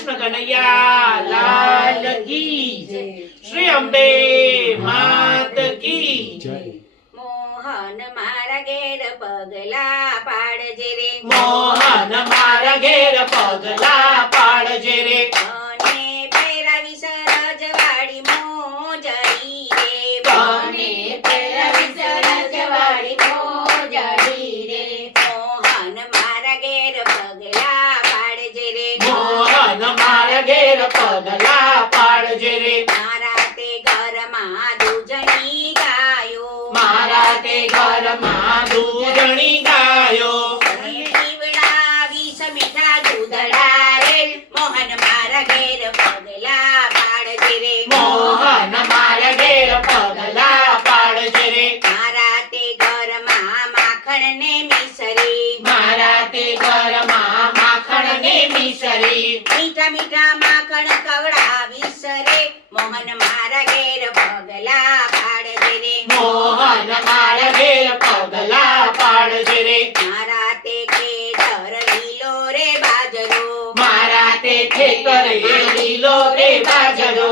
કૃષ્ણ કનૈયા લાલ કી જય, શ્રી અંબે માત કી જય। મોહન મારા ઘેર પગલા પાડજે રે, મોહન મારા ઘેર પગલા પાડજે રે, અને પહેરાવીશ રજવાડી મોજડી રે, બને પહેરાવીશ રજવાડી મોજડી રે, મોહન મારા ઘેર પગલા પાડજે રે, મોહન મારા ઘેર પગલા પાડજે રે, મારા તે ઘરમાં દૂધની ગાયો, મારા તે ઘરમાં દૂધણી ગાયો, અને પીવડાવીશ મીઠા દૂધડા રે, મોહન મારા ઘેર પગલા પાડજે રે, મોહન મારા ઘેર પગલા પાડજે રે, મારા તે ઘરમાં માખણ ને મિસરી, મારા તે ઘરમાં માખણ ને મિસરી, મીઠા મીઠા માખણ કવડાવીશ રે, મોહન મારા ઘેર પગલા પાડજે રે, મોહન મારા ઘેર પગલા પાડજે રે, મારા તે ખેતર લીલો રે બાજરો, મારા તે ખેતર એ લીલો રે બાજરો,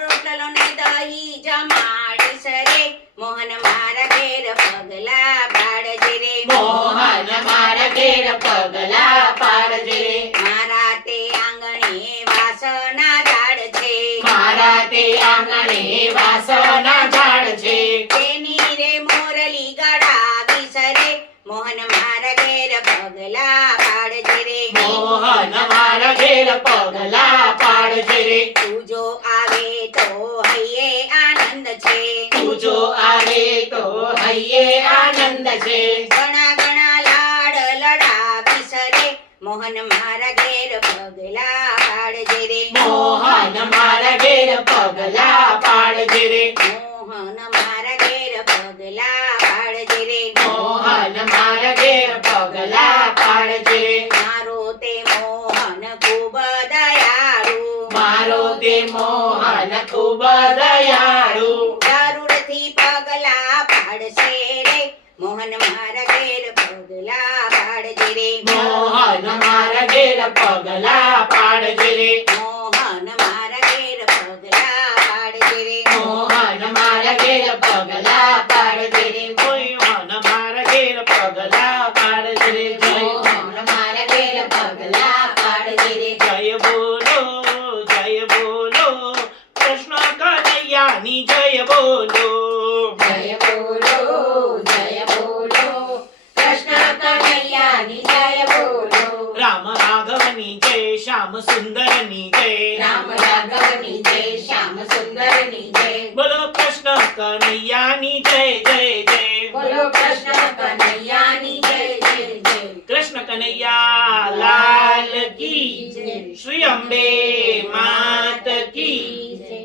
રોટલો ને દહીં જમાડીશ રે, મોહન મારા ઘેર પગલા પાડજે રે, મોહન મારા ઘેર પગલા પાડજે રે, મારા તે આંગણે વાસના ઝાડ છે, મારા તે આંગણે વાસના ઝાડ છે, તેની રે મોરલી ગળાવીશ રે, મોહન મારા ઘેર પગલા પાડજે રે, મોહન મારા ઘેર પગલા પાડજે રે, તું જો આવે તો હૈયે આનંદ છે, તું જો આવે તો હૈયે આનંદ છે, ઘણા ઘણા લાડ લડાવીશ રે, મોહન મારા ઘેર પગલા પાડજે રે, મોહન મારા ઘેર પગલા પાડજે રે, મોહન મારા ઘેર પગલા પાડજે રે, મોહન મારા ઘેર પગલા પાડજે રે, મારો તે મોહન ખૂબ દયાળુ, મારો તે મોહન ખૂબ દયાળુ, જરૂરથી પગલા પાડશે રે, મોહન મારા ઘેર પગલા પાડજે રે, મોહન મારા ઘેર પગલા પાડજે રે, મોહન મારા ઘેર પગલા પાડજે રે, મોહન મારા ઘેર પગલા પાડજે રે, મોહન મારા ઘેર પગલા પાડજે રે, મોહન મારા ઘેર પગલા પાડજે રે, જય બોલો કૃષ્ણ કનૈયાની જય બોલો, જય બોલો કૃષ્ણ કનૈયાની જય બોલો, રામ રાઘવની જય, શ્યામ સુંદરની જય, રામ રાઘવની જય, શ્યામ સુંદરની જય, બોલો કૃષ્ણ કનૈયાની જય જય જય, બોલો કૃષ્ણ કનૈયાની જય જય જય, કૃષ્ણ કનૈયા લાલ કી જય, શ્રી અંબે માત કી જય.